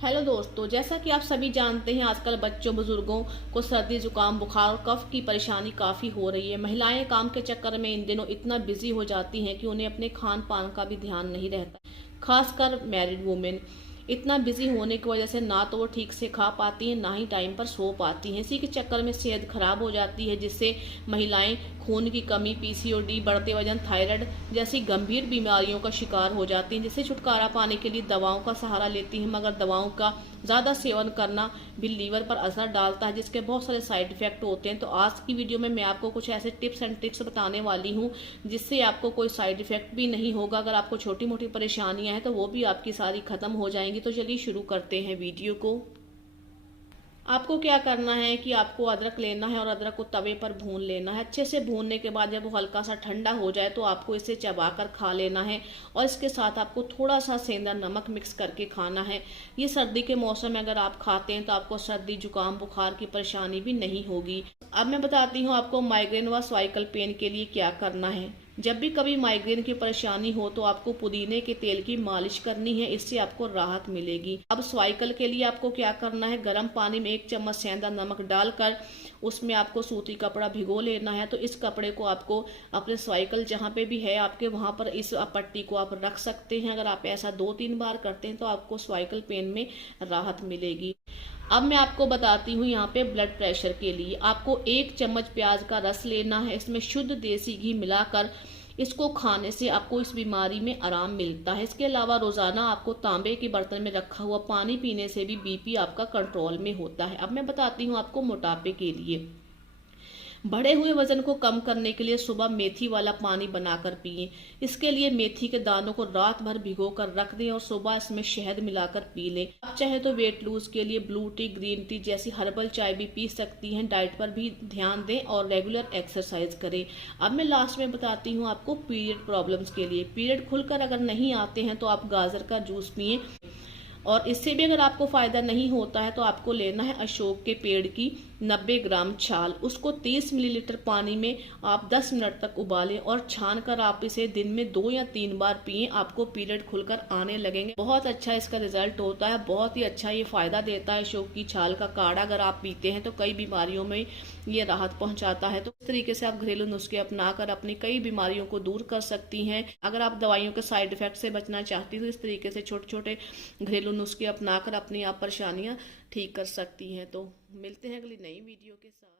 Hello दोस्तों, जैसा कि आप सभी जानते हैं आजकल बच्चों बुजुर्गों को सर्दी जुकाम बुखार कफ की परेशानी काफ़ी हो रही है। महिलाएं काम के चक्कर में इन दिनों इतना बिजी हो जाती हैं कि उन्हें अपने खान पान का भी ध्यान नहीं रहता। खासकर मैरिड वुमेन इतना बिजी होने की वजह से ना तो वो ठीक से खा पाती हैं ना ही टाइम पर सो पाती हैं। इसी के चक्कर में सेहत खराब हो जाती है, जिससे महिलाएं खून की कमी, पीसीओडी, बढ़ते वजन, थायराइड जैसी गंभीर बीमारियों का शिकार हो जाती हैं। जिससे छुटकारा पाने के लिए दवाओं का सहारा लेती हैं, मगर दवाओं का ज़्यादा सेवन करना भी लीवर पर असर डालता है, जिसके बहुत सारे साइड इफेक्ट होते हैं। तो आज की वीडियो में मैं आपको कुछ ऐसे टिप्स एंड ट्रिक्स बताने वाली हूँ जिससे आपको कोई साइड इफेक्ट भी नहीं होगा। अगर आपको छोटी मोटी परेशानियां हैं तो वो भी आपकी सारी खत्म हो जाएंगी। तो चलिए शुरू करते हैं वीडियो को। आपको क्या करना है कि आपको अदरक लेना है और अदरक को तवे पर भून लेना है। अच्छे से भूनने के बाद जब वो हल्का सा ठंडा हो जाए तो आपको इसे चबाकर खा लेना है, और इसके साथ आपको थोड़ा सा सेंधा नमक मिक्स करके खाना है। ये सर्दी के मौसम में अगर आप खाते हैं तो आपको सर्दी जुकाम बुखार की परेशानी भी नहीं होगी। अब मैं बताती हूँ आपको माइग्रेन व सर्वाइकल पेन के लिए क्या करना है। जब भी कभी माइग्रेन की परेशानी हो तो आपको पुदीने के तेल की मालिश करनी है, इससे आपको राहत मिलेगी। अब सर्वाइकल के लिए आपको क्या करना है, गर्म पानी में 1 चम्मच सेंधा नमक डालकर उसमें आपको सूती कपड़ा भिगो लेना है। तो इस कपड़े को आपको अपने सर्वाइकल जहाँ पे भी है आपके, वहां पर इस पट्टी को आप रख सकते हैं। अगर आप ऐसा 2-3 बार करते हैं तो आपको सर्वाइकल पेन में राहत मिलेगी। अब मैं आपको बताती हूँ यहाँ पे ब्लड प्रेशर के लिए आपको 1 चम्मच प्याज का रस लेना है। इसमें शुद्ध देसी घी मिलाकर इसको खाने से आपको इस बीमारी में आराम मिलता है। इसके अलावा रोजाना आपको तांबे के बर्तन में रखा हुआ पानी पीने से भी बीपी आपका कंट्रोल में होता है। अब मैं बताती हूँ आपको मोटापे के लिए। बढ़े हुए वजन को कम करने के लिए सुबह मेथी वाला पानी बनाकर पिए। इसके लिए मेथी के दानों को रात भर भिगो कर रख दें और सुबह इसमें शहद मिलाकर पी लें। आप चाहे तो वेट लूज के लिए ब्लू टी, ग्रीन टी जैसी हर्बल चाय भी पी सकती हैं। डाइट पर भी ध्यान दें और रेगुलर एक्सरसाइज करें। अब मैं लास्ट में बताती हूँ आपको पीरियड प्रॉब्लम्स के लिए। पीरियड खुलकर अगर नहीं आते हैं तो आप गाजर का जूस पिए, और इससे भी अगर आपको फायदा नहीं होता है तो आपको लेना है अशोक के पेड़ की 90 ग्राम छाल। उसको 30 मिलीलीटर पानी में आप 10 मिनट तक उबालें और छान कर आप इसे दिन में 2 या 3 बार पिए। आपको पीरियड खुलकर आने लगेंगे। बहुत अच्छा इसका रिजल्ट होता है, बहुत ही अच्छा ये फायदा देता है। अशोक की छाल का काढ़ा अगर आप पीते हैं तो कई बीमारियों में ये राहत पहुंचाता है। तो इस तरीके से आप घरेलू नुस्खे अपनाकर अपनी कई बीमारियों को दूर कर सकती हैं। अगर आप दवाइयों के साइड इफेक्ट से बचना चाहती हैं तो इस तरीके से छोटे छोटे घरेलू नुस्खे अपनाकर अपनी आप परेशानियां ठीक कर सकती हैं। तो मिलते हैं अगली नई वीडियो के साथ।